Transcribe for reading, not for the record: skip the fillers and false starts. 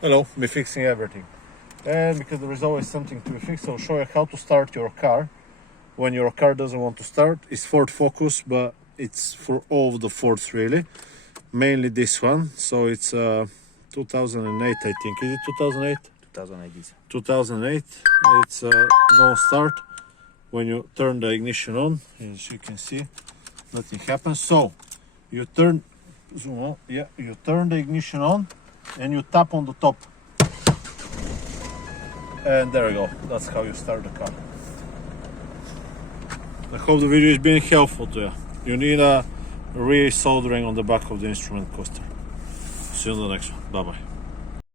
Hello, me fixing everything. And because there is always something to be fixed, I'll show you how to start your car when your car doesn't want to start. It's Ford Focus, but it's for all of the Fords really, mainly this one. So it's 2008, I think. Is it 2008? 2008. 2008. It's don't start. When you turn the ignition on, as you can see, nothing happens. So you turn, zoom on, yeah, you turn the ignition on and you tap on the top. And there you go, that's how you start the car. I hope the video is being helpful to you. You need a re-soldering on the back of the instrument cluster. See you in the next one. Bye bye.